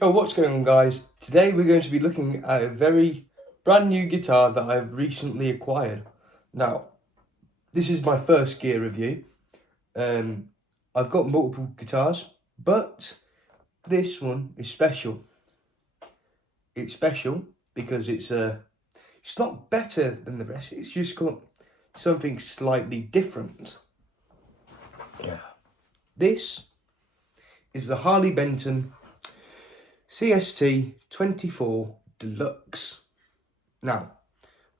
Yo, what's going on, guys? Today we're going to be looking at a very brand new guitar that I've recently acquired. Now, this is my first gear review. I've got multiple guitars, but this one is special. It's special because it's not better than the rest. It's just got something slightly different. This is the Harley Benton CST-24 Deluxe. Now,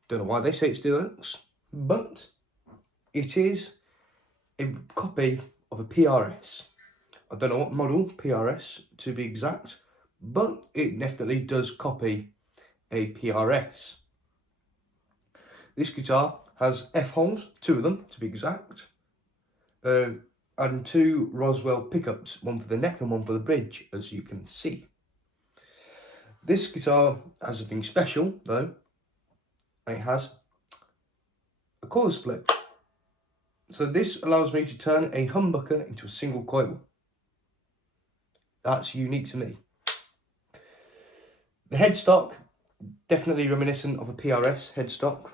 don't know why they say it's Deluxe, but it is a copy of a PRS. I don't know what model PRS to be exact, but it definitely does copy a PRS. This guitar has F-holes, 2 of them to be exact, and 2 Roswell pickups, one for the neck and one for the bridge, as you can see. This guitar has something special though. It has a coil split. So this allows me to turn a humbucker into a single coil. That's unique to me. The headstock, definitely reminiscent of a PRS headstock,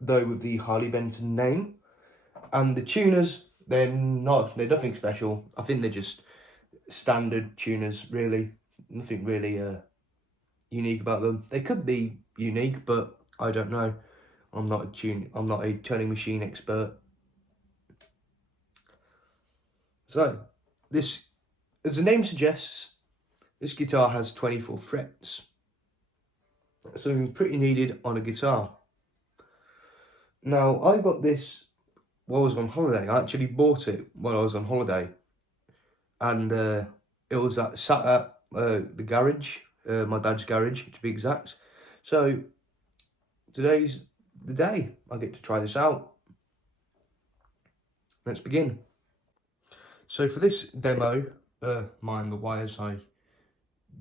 though with the Harley Benton name. And the tuners, they're nothing special. I think they're just standard tuners, really. Nothing really unique about them. They could be unique, but I don't know. I'm not a tuning machine expert. So, this, as the name suggests, this guitar has 24 frets. Something pretty needed on a guitar. Now, I got this while I was on holiday. I actually bought it while I was on holiday. And it was sat at the garage, my dad's garage to be exact. So today's the day I get to try this out. Let's begin. So for this demo, mind the wires, I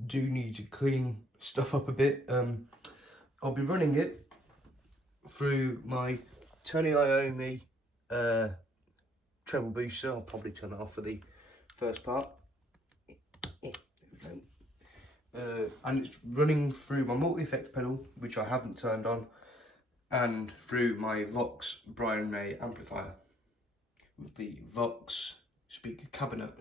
do need to clean stuff up a bit. I'll be running it through my Tony Iommi treble booster. I'll probably turn that off for the first part. And it's running through my multi-effects pedal, which I haven't turned on, and through my Vox Brian May amplifier with the Vox speaker cabinet.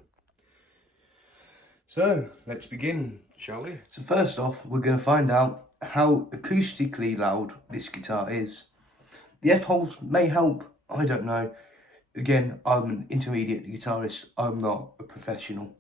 So let's begin, shall we? So first off, we're going to find out how acoustically loud this guitar is. The F-holes may help, I don't know. Again, I'm an intermediate guitarist, I'm not a professional.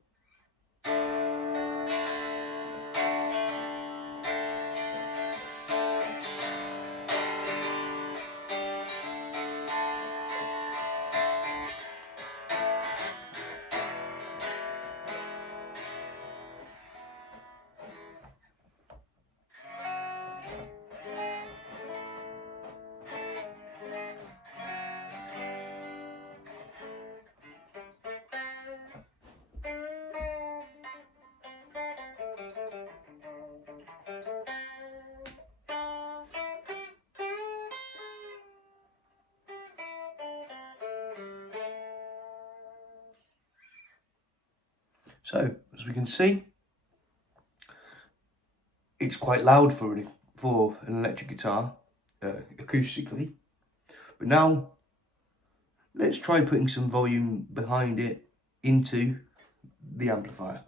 So, as we can see, it's quite loud for an electric guitar, acoustically. But now, let's try putting some volume behind it into the amplifier.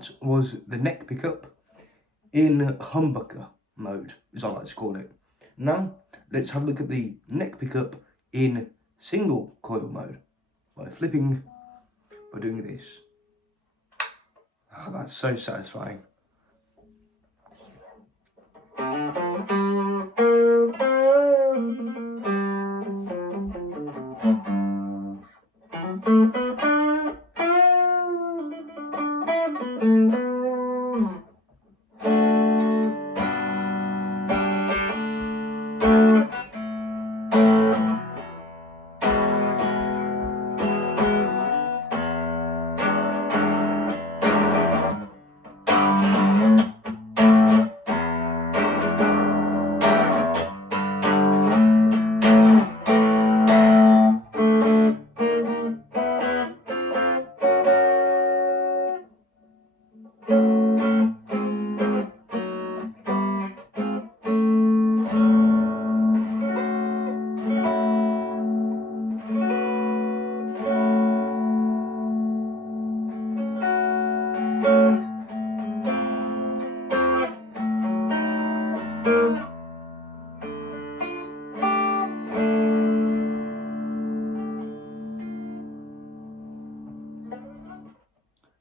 that was the neck pickup in humbucker mode, as I like to call it. Now, let's have a look at the neck pickup in single coil mode by doing this. Oh, that's so satisfying.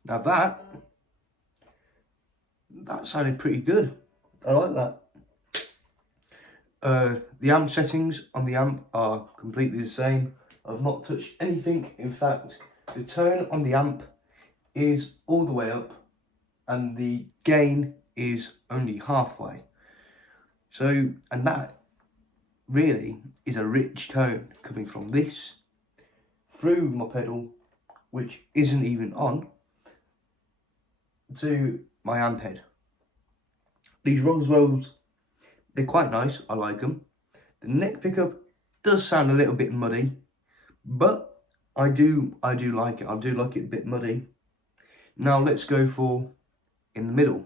Now that sounded pretty good. I like that. The amp settings on the amp are completely the same. I've not touched anything. In fact, the tone on the amp is all the way up and the gain is only halfway. So, and that really is a rich tone coming from this through my pedal, which isn't even on, to my amp head. These Roswells, they're quite nice, I like them. The neck pickup does sound a little bit muddy, but I do like it. I do like it a bit muddy. Now let's go for in the middle.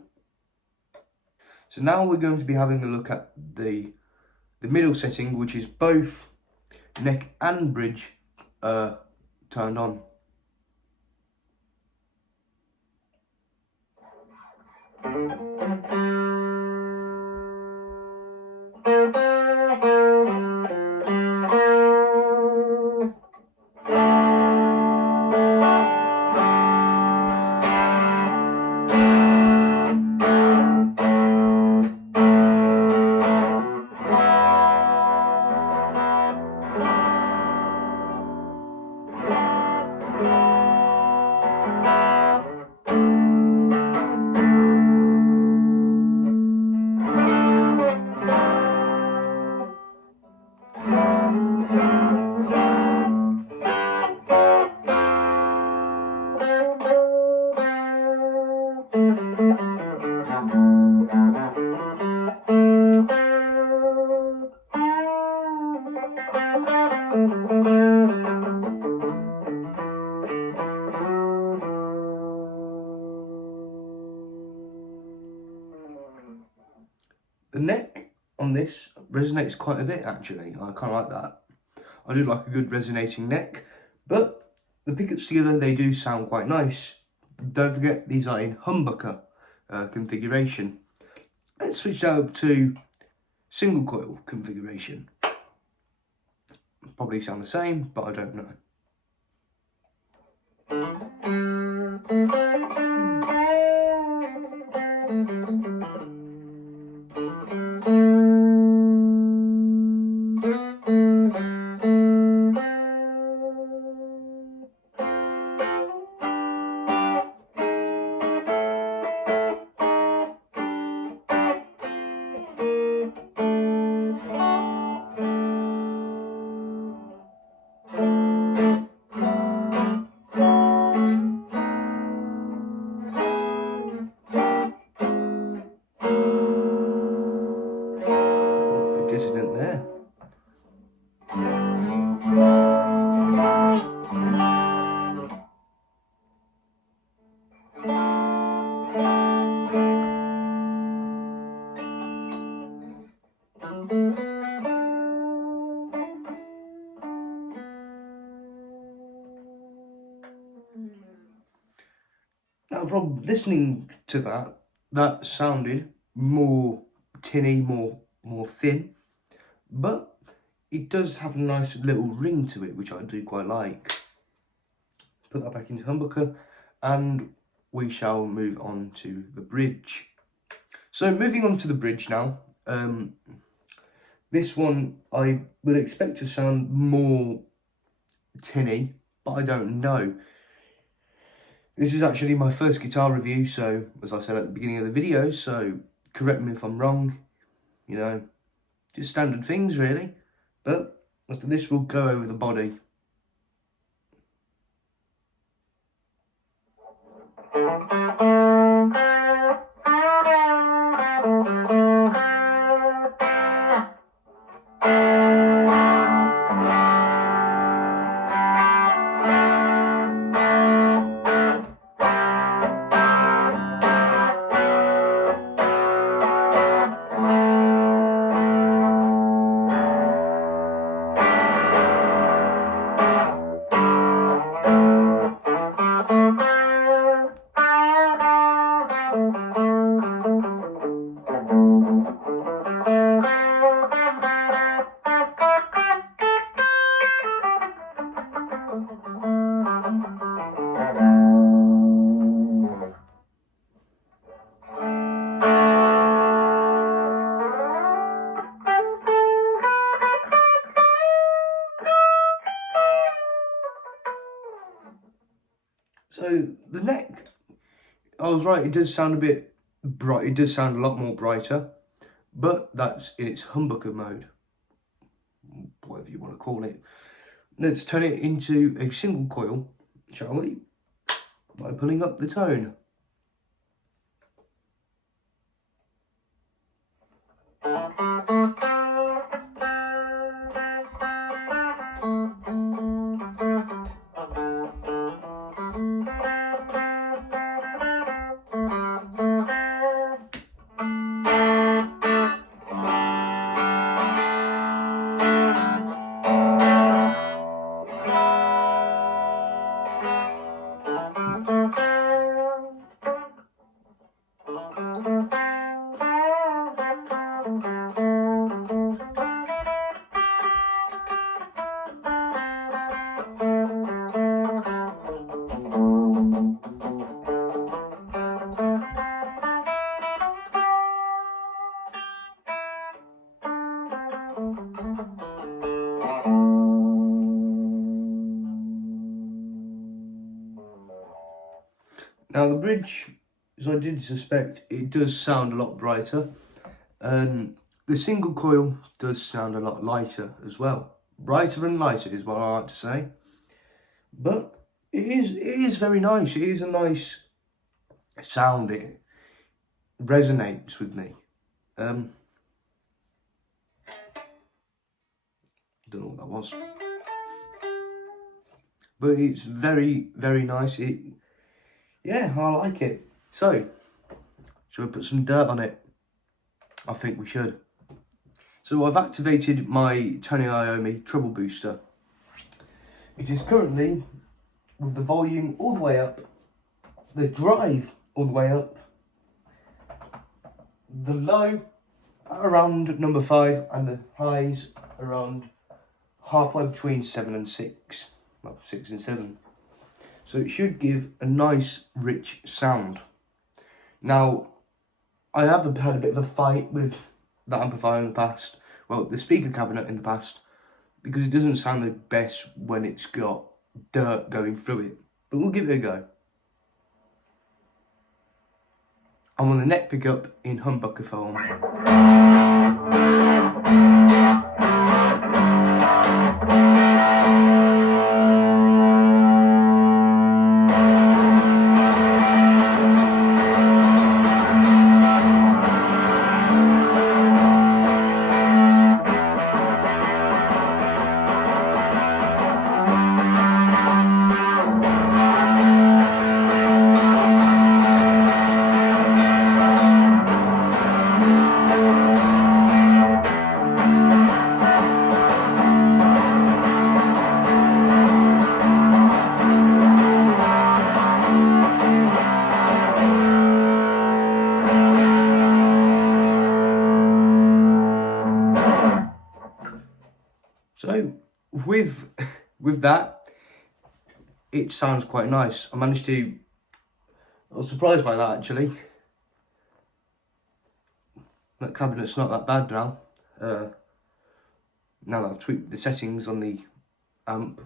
So now we're going to be having a look at the middle setting, which is both neck and bridge turned on. The neck on this resonates quite a bit actually. I kind of like that. I do like a good resonating neck, but the pickups together, they do sound quite nice. Don't forget, these are in humbucker configuration. Let's switch that up to single coil configuration. Probably sound the same, but I don't know. Dissonant there. Now from listening to that sounded more tinny, more thin, but it does have a nice little ring to it, which I do quite like. Put that back into humbucker, and we shall move on to the bridge. So moving on to the bridge now. This one I would expect to sound more tinny, but I don't know. This is actually my first guitar review, so as I said at the beginning of the video, so correct me if I'm wrong, you know, just standard things really. But after this we'll go over the body. So the neck, I was right, it does sound a bit bright, it does sound a lot more brighter, but that's in its humbucker mode, whatever you want to call it. Let's turn it into a single coil, shall we, by pulling up the tone. Now the bridge, as I did suspect, it does sound a lot brighter. The single coil does sound a lot lighter as well. Brighter and lighter is what I like to say. But it is very nice. It is a nice sound. It resonates with me. Don't know what that was. But it's very, very nice. Yeah, I like it. So, should we put some dirt on it? I think we should. So I've activated my Tony Iommi treble booster. It is currently with the volume all the way up, the drive all the way up, the low at around number 5 and the highs around halfway between 7 and 6. Well, 6 and 7. So it should give a nice, rich sound. Now, I have had a bit of a fight with that amplifier in the past. Well, the speaker cabinet in the past. Because it doesn't sound the best when it's got dirt going through it. But we'll give it a go. I'm on the neck pickup in humbucker form. So with that, it sounds quite nice. I was surprised by that actually. That cabinet's not that bad now. Now that I've tweaked the settings on the amp,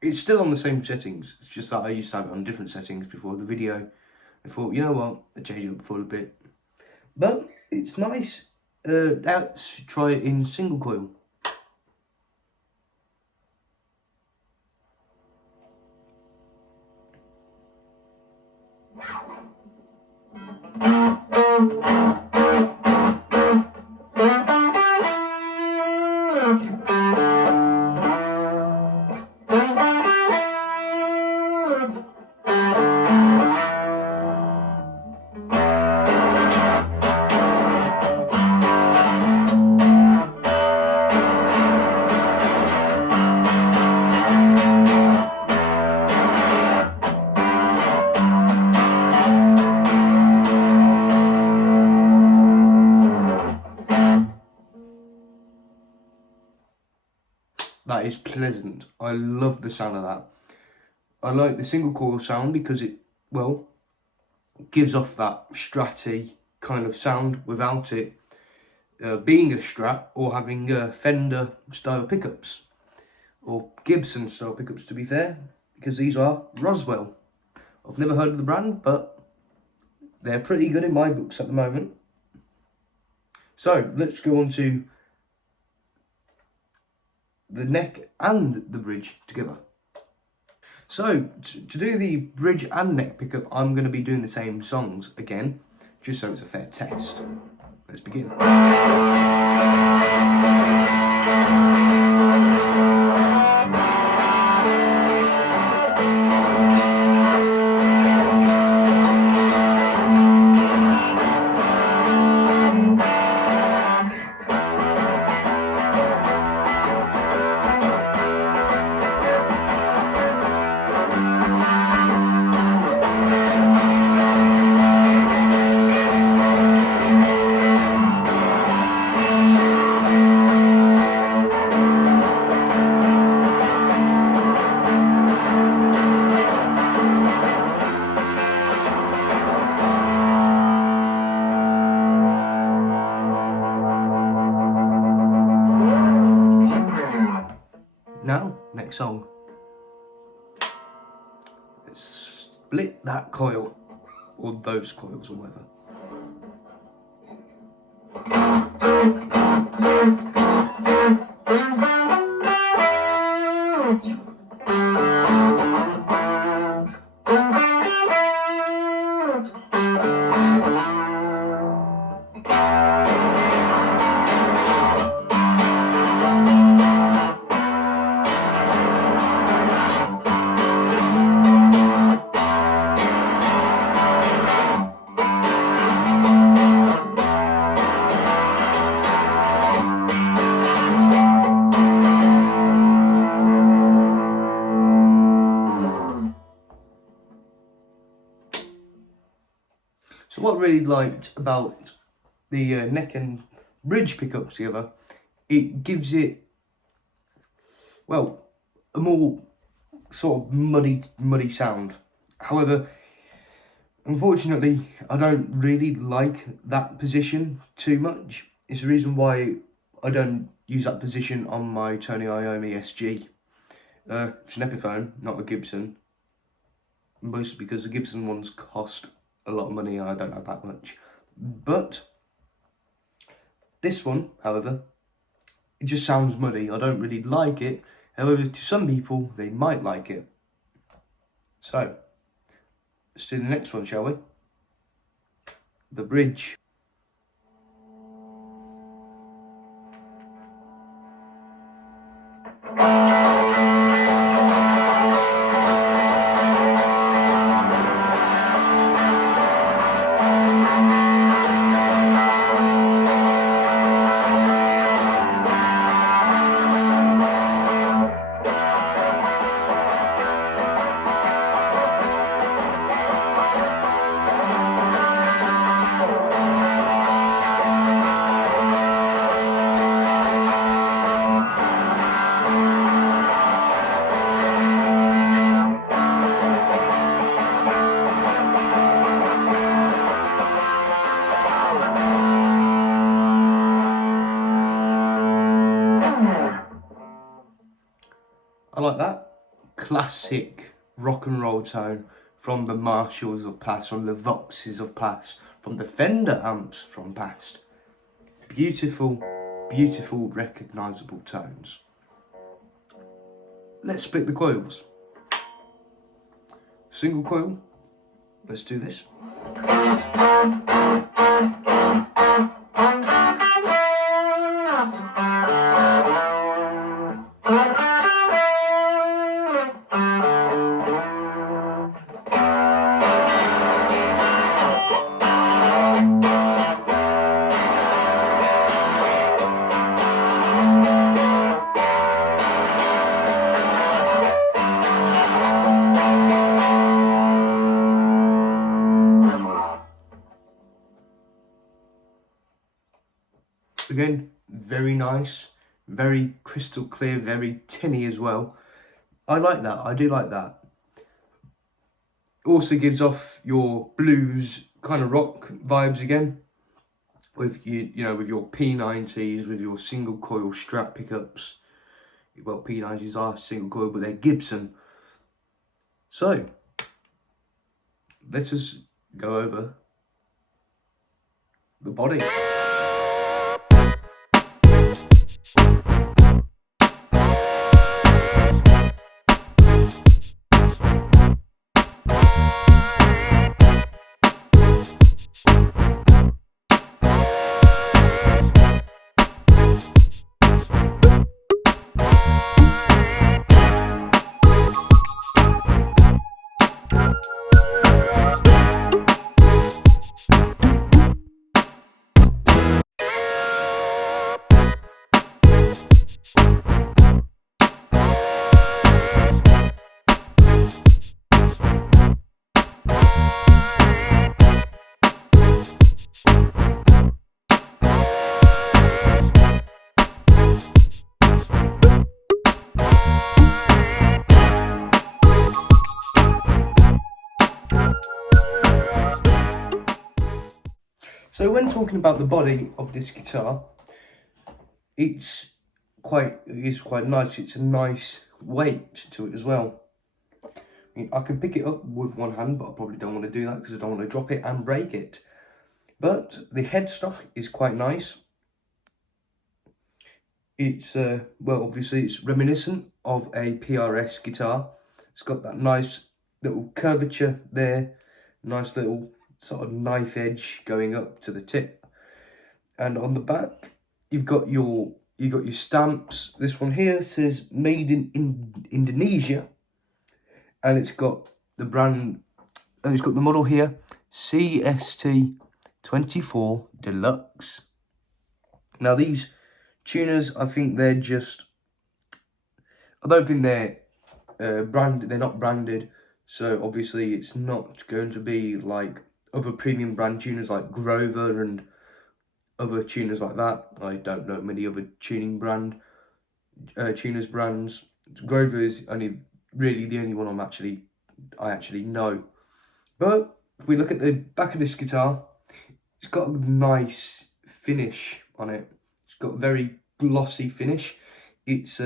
it's still on the same settings. It's just that I used to have it on different settings before the video. I thought, you know what, I'll change it up for a bit. But it's nice. Let's try it in single coil. That is pleasant. I love the sound of that. I like the single coil sound because it, well, gives off that Stratty kind of sound without it being a Strat or having Fender style pickups, or Gibson style pickups to be fair, because these are Roswell. I've never heard of the brand, but they're pretty good in my books at the moment. So let's go on to the neck and the bridge together. So to do the bridge and neck pickup, I'm going to be doing the same songs again, just so it's a fair test. Let's begin. Now, next song. Let's split that coil, or those coils, or whatever. So what I really liked about the neck and bridge pickups together, it gives it, well, a more sort of muddy sound. However, unfortunately, I don't really like that position too much. It's the reason why I don't use that position on my Tony Iommi SG. It's an Epiphone, not a Gibson. Mostly because the Gibson ones cost a lot of money and I don't have that much. But this one, however, it just sounds muddy. I don't really like it. However, to some people, they might like it. So, let's do the next one, shall we? The bridge. like that? Classic rock and roll tone from the Marshalls of past, from the Voxes of past, from the Fender amps from past. Beautiful, beautiful, recognisable tones. Let's split the coils. Single coil, let's do this. Again, very nice, very crystal clear, very tinny as well. I like that, I do like that. Also gives off your blues kind of rock vibes again, with you know, with your P90s, with your single coil Strat pickups. Well, P90s are single coil, but they're Gibson. So, let us go over the body. So when talking about the body of this guitar, it is quite nice. It's a nice weight to it as well. I mean, I can pick it up with one hand, but I probably don't want to do that because I don't want to drop it and break it. But the headstock is quite nice. It's well, obviously it's reminiscent of a PRS guitar. It's got that nice little curvature there, nice little sort of knife edge going up to the tip. And on the back, you've got your stamps. This one here says made in Indonesia, and it's got the brand, and it's got the model here, CST-24 Deluxe. Now these tuners, I think they're just, I don't think they're branded. They're not branded, so obviously it's not going to be like other premium brand tuners like Grover and other tuners like that. I don't know many other tuners brands. Grover is really the only one I actually know. But if we look at the back of this guitar, it's got a nice finish on it. It's got a very glossy finish. It's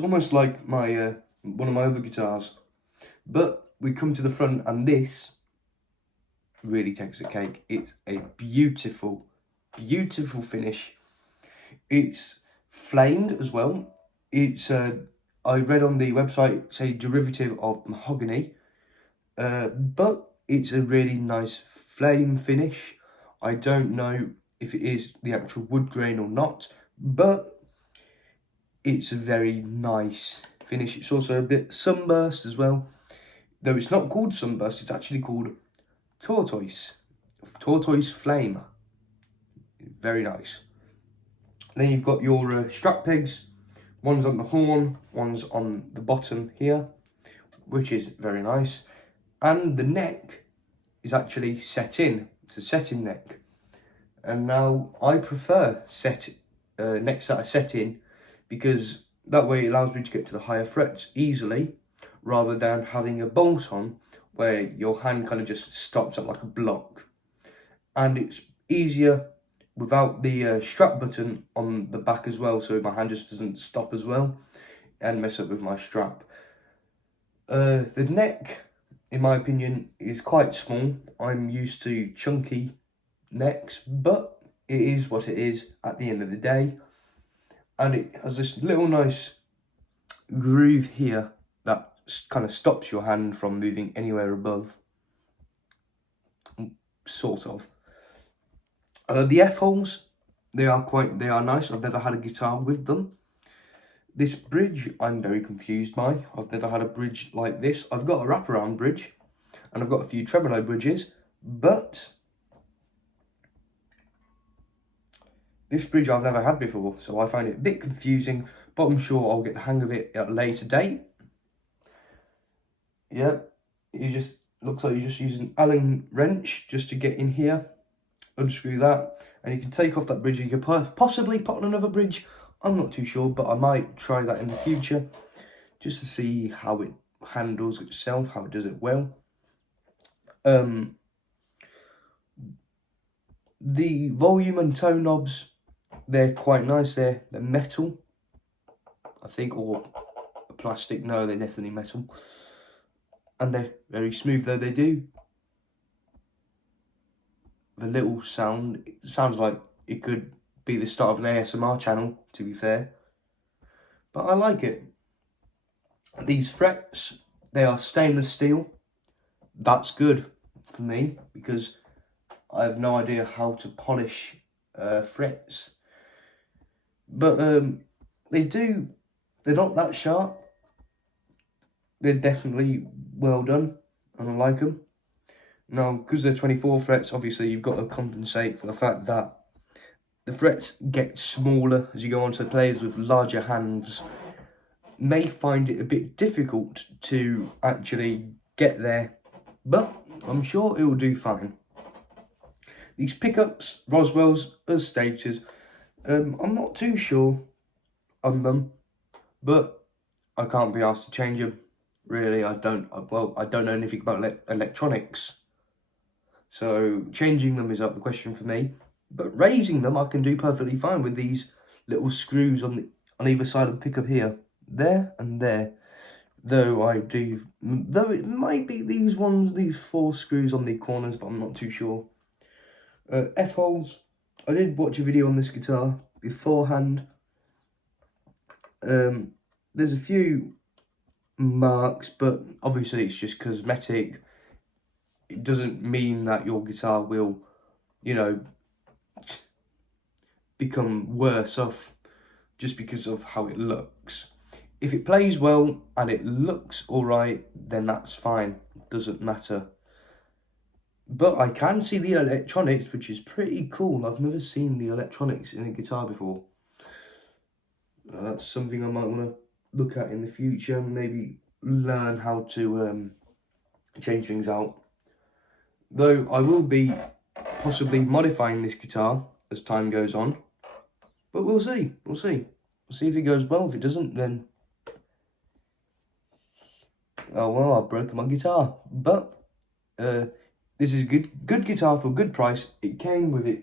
almost like my one of my other guitars. But we come to the front, and this really takes the cake. It's a beautiful, beautiful finish. It's flamed as well. It's I read on the website it's a derivative of mahogany, but it's a really nice flame finish. I don't know if it is the actual wood grain or not, but it's a very nice finish. It's also a bit sunburst as well, though it's not called sunburst, it's actually called tortoise flame. Very nice. Then you've got your Strat pegs. One's on the horn, one's on the bottom here, which is very nice. And the neck is actually set in. It's a set-in neck. And now I prefer necks that are set in, because that way it allows me to get to the higher frets easily, rather than having a bolt on where your hand kind of just stops at like a block. And it's easier without the strap button on the back as well, so my hand just doesn't stop as well. and mess up with my strap. The neck, in my opinion, is quite small. I'm used to chunky necks, but it is what it is at the end of the day. And it has this little nice groove here that kind of stops your hand from moving anywhere above. Sort of. The F-holes, they are nice. I've never had a guitar with them. This bridge, I'm very confused by. I've never had a bridge like this. I've got a wraparound bridge, and I've got a few tremolo bridges, but this bridge I've never had before, so I find it a bit confusing, but I'm sure I'll get the hang of it at a later date. Yeah, it just looks like you're just using an Allen wrench just to get in here, unscrew that, and you can take off that bridge. You could possibly put on another bridge. I'm not too sure, but I might try that in the future just to see how it handles itself, how it does it well. The volume and tone knobs, they're quite nice. They're metal, I think, or plastic. No, they're definitely metal. And they're very smooth, though they do. The little sound, it sounds like it could be the start of an ASMR channel, to be fair. But I like it. These frets, they are stainless steel. That's good for me, because I have no idea how to polish frets. But they're not that sharp. They're definitely well done, and I like them. Now, because they're 24 frets, obviously you've got to compensate for the fact that the frets get smaller as you go on, so players with larger hands may find it a bit difficult to actually get there, but I'm sure it will do fine. These pickups, Roswells, as stated, I'm not too sure on them, but I can't be asked to change them. Really, I don't know anything about electronics, so changing them is out of the question for me. But raising them I can do perfectly fine with these little screws on either side of the pickup here, there and there. Though it might be these 4 screws on the corners, but I'm not too sure. F-holes, I did watch a video on this guitar beforehand. There's a few marks, but obviously it's just cosmetic. It doesn't mean that your guitar will, you know, become worse off just because of how it looks. If it plays well and it looks alright, then that's fine. It doesn't matter. But I can see the electronics, which is pretty cool. I've never seen the electronics in a guitar before. That's something I might want to look at in the future. Maybe learn how to change things out. Though I will be possibly modifying this guitar as time goes on. But we'll see. We'll see if it goes well. If it doesn't, then oh well, I've broken my guitar. But this is good guitar for a good price. It came with a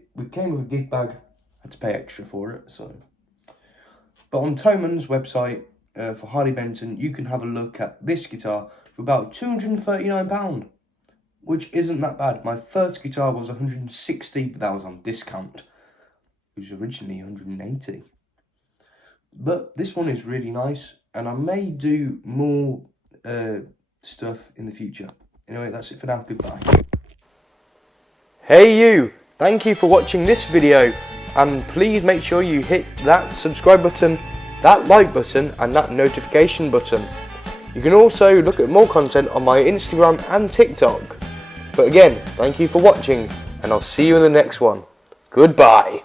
gig bag. I had to pay extra for it. So, but on Thoman's website for Harley Benton, you can have a look at this guitar for about £239, which isn't that bad. My first guitar was 160, but that was on discount. It was originally 180. But this one is really nice, and I may do more stuff in the future. Anyway, that's it for now. Goodbye. Hey you! Thank you for watching this video, and please make sure you hit that subscribe button, that like button, and that notification button. You can also look at more content on my Instagram and TikTok. But again, thank you for watching, and I'll see you in the next one. Goodbye.